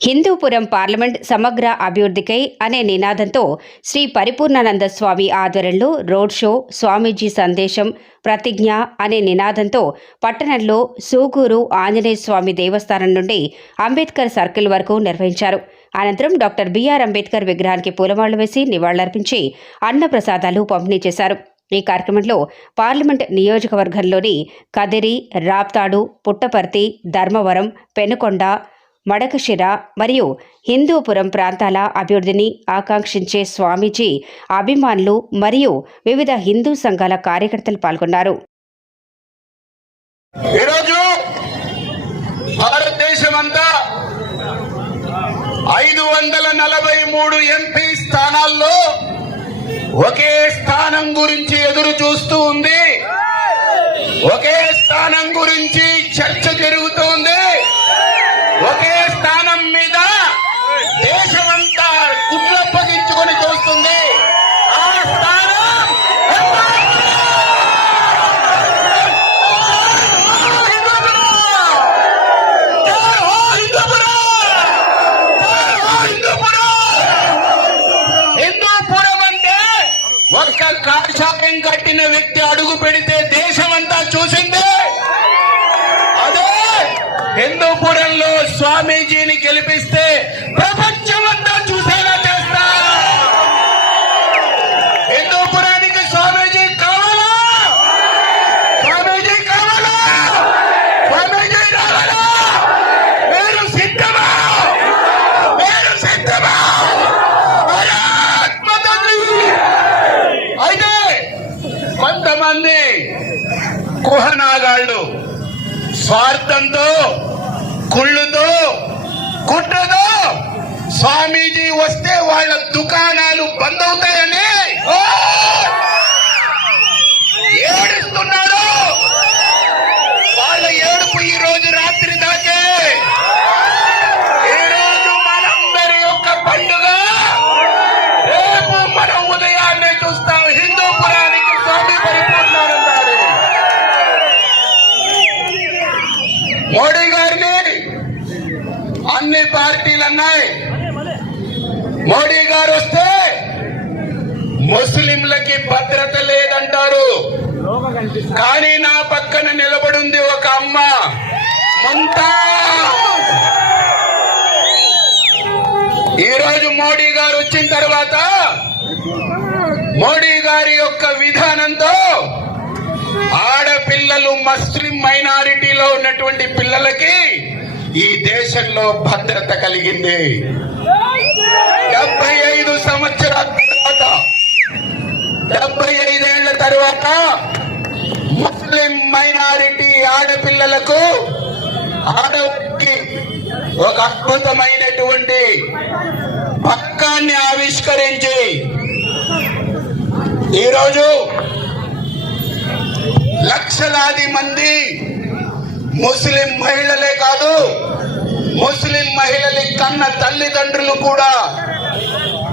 Hindupuram parliament సమగ్ర అభివృద్ధికై అనే నినాదంతో శ్రీ పరిపూర్ణానంద స్వామి ఆధ్వర్యంలో రోడ్ షో స్వామీజీ సందేశం ప్రతిజ్ఞ అనే నినాదంతో పట్టణంలో సూగూరు ఆంజనేయ స్వామి దేవస్థానం నుండి అంబేద్కర్ సర్కిల్ వరకు నిర్వహించారు. అనంతరం డాక్టర్ బిఆర్ అంబేద్కర్ విగ్రహానికి పూలమాళ్ళు వేసి నివాళులర్పించి అన్న ప్రసాదాలు పంపిణీ చేశారు. ఈ కార్యక్రమంలో పార్లమెంట్ నియోజకవర్గంలోని కదిరి రాప్తాడు పుట్టపర్తి ధర్మవరం పెనుకొండ మడకశిర మరియు హిందూపురం ప్రాంతాల అభివృద్ధిని ఆకాంక్షించే స్వామీజీ అభిమానులు మరియు వివిధ హిందూ సంఘాల కార్యకర్తలు పాల్గొన్నారు. ఈరోజు ఐదు వందల నలభై మూడు ఎంపీ స్థానాల్లో ఒకే స్థానం గురించి ఎదురు చూస్తూ ఉంది. ఒకే స్థానం గురించి చర్చ జరుగుతోంది వ్యక్తి అడుగు పెడితే స్వార్థంతో కుళ్ళుతో కుట్రతో స్వామీజీ వస్తే వాళ్ళ దుకాణాలు బంద్ అవుతాయి. మోడీ గారిని అన్ని పార్టీలు అన్నాయి. మోడీ గారు వస్తే ముస్లింలకి భద్రత లేదంటారు. కానీ నా పక్కన నిలబడింది ఒక అమ్మ. ముంతా! ఈ రోజు మోడీ గారు వచ్చిన తర్వాత మోడీ గారి యొక్క విధానంతో ఆడపిల్లలు ముస్లిం మైనారిటీలో ఉన్నటువంటి పిల్లలకి ఈ దేశంలో భద్రత కలిగింది. డెబ్బై ఐదు సంవత్సరాల తర్వాత డెబ్బై ఐదేళ్ళ తర్వాత ముస్లిం మైనారిటీ ఆడపిల్లలకు ఆడవారికి ఒక అద్భుతమైనటువంటి పక్కాన్ని ఆవిష్కరించి ఈరోజు లక్షలాది మంది ముస్లిం మహిళలే కాదు ముస్లిం మహిళల కన్న తల్లిదండ్రులు కూడా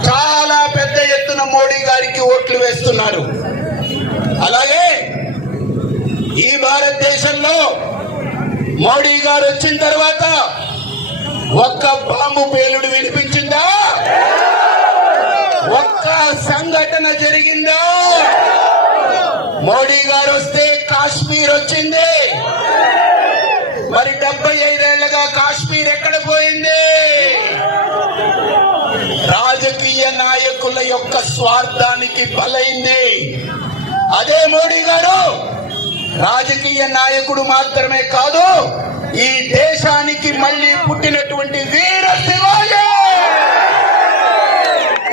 చాలా పెద్ద ఎత్తున మోడీ గారికి ఓట్లు వేస్తున్నారు. అలాగే ఈ భారతదేశంలో మోడీ గారు వచ్చిన తర్వాత ఒక్క బాంబు పేలుడు మోడీ గారు వస్తే కాశ్మీర్ వచ్చింది. మరి డెబ్బై ఐదేళ్ళుగా కాశ్మీర్ ఎక్కడ పోయింది? రాజకీయ నాయకుల యొక్క స్వార్థానికి బలైంది. అదే మోడీ గారు రాజకీయ నాయకుడు మాత్రమే కాదు ఈ దేశానికి మళ్ళీ పుట్టినటువంటి వీర శివాజీ!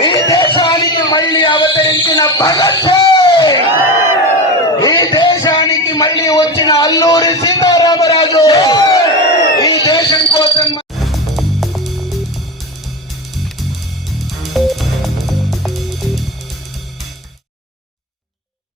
ఈ దేశానికి మళ్ళీ అవతరించిన భగత్ సింగ్! మళ్ళీ వచ్చిన అల్లూరి సీతారామరాజు. ఈ దేశం కోసం